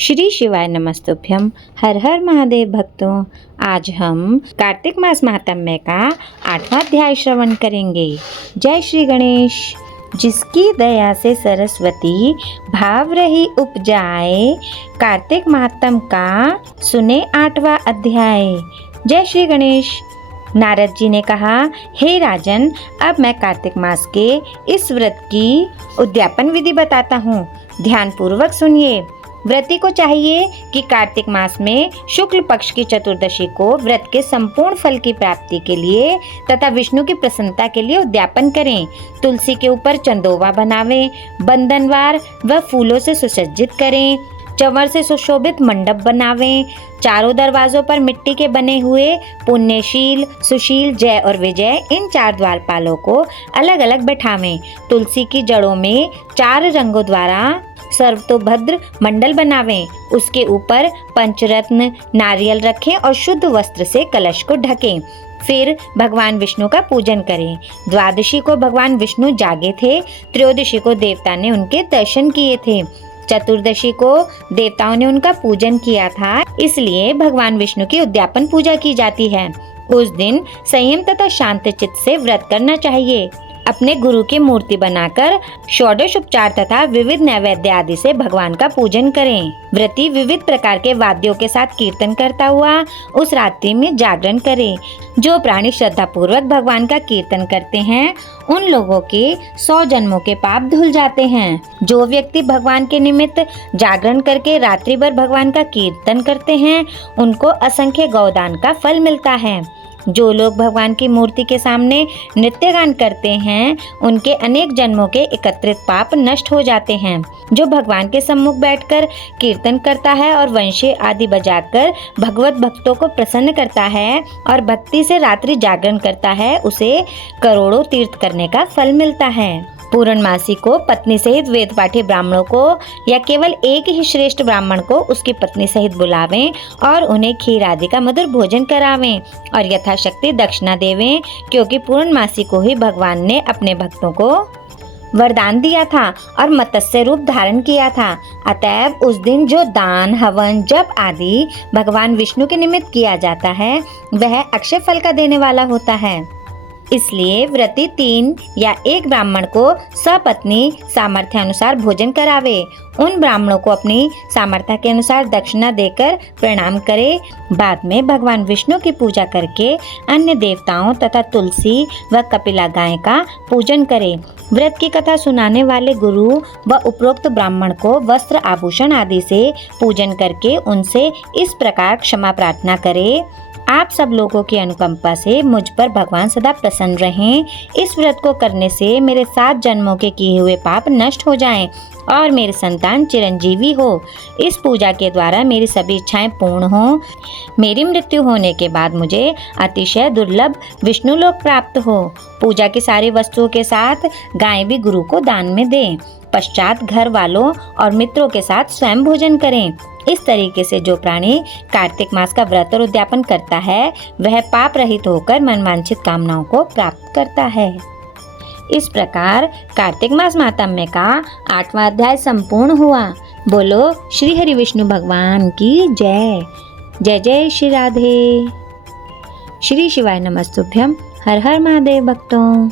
श्री शिवाय नमस्तुभ्यम। हर हर महादेव भक्तों, आज हम कार्तिक मास महात्म्य का 8वां अध्याय श्रवण करेंगे। जय श्री गणेश। जिसकी दया से सरस्वती भाव रही उपजाए, कार्तिक महात्म का सुने 8वां अध्याय। जय श्री गणेश। नारद जी ने कहा, हे राजन, अब मैं कार्तिक मास के इस व्रत की उद्यापन विधि बताता हूँ। ध्यान पूर्वक सुनिए। व्रती को चाहिए कि कार्तिक मास में शुक्ल पक्ष की चतुर्दशी को व्रत के संपूर्ण फल की प्राप्ति के लिए तथा विष्णु की प्रसन्नता के लिए उद्यापन करें। तुलसी के ऊपर चंदोवा बनावें, बंधनवार व फूलों से सुसज्जित करें, चंवर से सुशोभित मंडप बनावें, चारों दरवाजों पर मिट्टी के बने हुए पुण्यशील, सुशील, जय और विजय इन 4 द्वारपालों को अलग अलग बैठावें। तुलसी की जड़ों में 4 रंगों द्वारा सर्वतोभद्र मंडल बनावें। उसके ऊपर पंचरत्न नारियल रखें और शुद्ध वस्त्र से कलश को ढकें। फिर भगवान विष्णु का पूजन करें। द्वादशी को भगवान विष्णु जागे थे, त्रयोदशी को देवता ने उनके दर्शन किए थे, चतुर्दशी को देवताओं ने उनका पूजन किया था, इसलिए भगवान विष्णु की उद्यापन पूजा की जाती है। उस दिन संयम तथा शांत चित्त से व्रत करना चाहिए। अपने गुरु की मूर्ति बनाकर षोडश उपचार तथा विविध नैवेद्य आदि से भगवान का पूजन करें। व्रती विविध प्रकार के वाद्यों के साथ कीर्तन करता हुआ उस रात्रि में जागरण करे। जो प्राणी श्रद्धा पूर्वक भगवान का कीर्तन करते हैं, उन लोगों के 100 जन्मों के पाप धुल जाते हैं। जो व्यक्ति भगवान के निमित्त जागरण करके रात्रि भर भगवान का कीर्तन करते हैं, उनको असंख्य गौदान का फल मिलता है। जो लोग भगवान की मूर्ति के सामने नृत्य गान करते हैं, उनके अनेक जन्मों के एकत्रित पाप नष्ट हो जाते हैं। जो भगवान के सम्मुख बैठकर कीर्तन करता है और वंशी आदि बजाकर भगवत भक्तों को प्रसन्न करता है और भक्ति से रात्रि जागरण करता है, उसे करोड़ों तीर्थ करने का फल मिलता है। पूर्णमासी को पत्नी सहित वेद पाठी ब्राह्मणों को या केवल एक ही श्रेष्ठ ब्राह्मण को उसकी पत्नी सहित बुलावें और उन्हें खीर आदि का मधुर भोजन करावें और यथाशक्ति दक्षिणा देवें, क्योंकि पूर्णमासी को ही भगवान ने अपने भक्तों को वरदान दिया था और मत्स्य रूप धारण किया था। अतएव उस दिन जो दान, हवन, जप आदि भगवान विष्णु के निमित्त किया जाता है, वह अक्षय फल का देने वाला होता है। इसलिए व्रती 3 या 1 ब्राह्मण को सपत्नी सामर्थ्य अनुसार भोजन करावे। उन ब्राह्मणों को अपनी सामर्थ्य के अनुसार दक्षिणा देकर प्रणाम करे। बाद में भगवान विष्णु की पूजा करके अन्य देवताओं तथा तुलसी व कपिला गाय का पूजन करे। व्रत की कथा सुनाने वाले गुरु व उपरोक्त ब्राह्मण को वस्त्र, आभूषण आदि से पूजन करके उनसे इस प्रकार क्षमा प्रार्थना करे, आप सब लोगों की अनुकंपा से मुझ पर भगवान सदा प्रसन्न रहें। इस व्रत को करने से मेरे 7 जन्मों के किए हुए पाप नष्ट हो जाएं और मेरी संतान चिरंजीवी हो। इस पूजा के द्वारा मेरी सभी इच्छाएं पूर्ण हो। मेरी मृत्यु होने के बाद मुझे अतिशय दुर्लभ विष्णु लोक प्राप्त हो। पूजा की सारी वस्तुओं के साथ गाय भी गुरु को दान में दें। पश्चात घर वालों और मित्रों के साथ स्वयं भोजन करें। इस तरीके से जो प्राणी कार्तिक मास का व्रत और उद्यापन करता है, वह पाप रहित होकर मनवांछित कामनाओं को प्राप्त करता है। इस प्रकार कार्तिक मास महात्म्य का 8वां अध्याय संपूर्ण हुआ। बोलो श्री हरि विष्णु भगवान की जय। जय जय श्री राधे। श्री शिवाय नमस्तुभ्यम। हर हर महादेव भक्तों।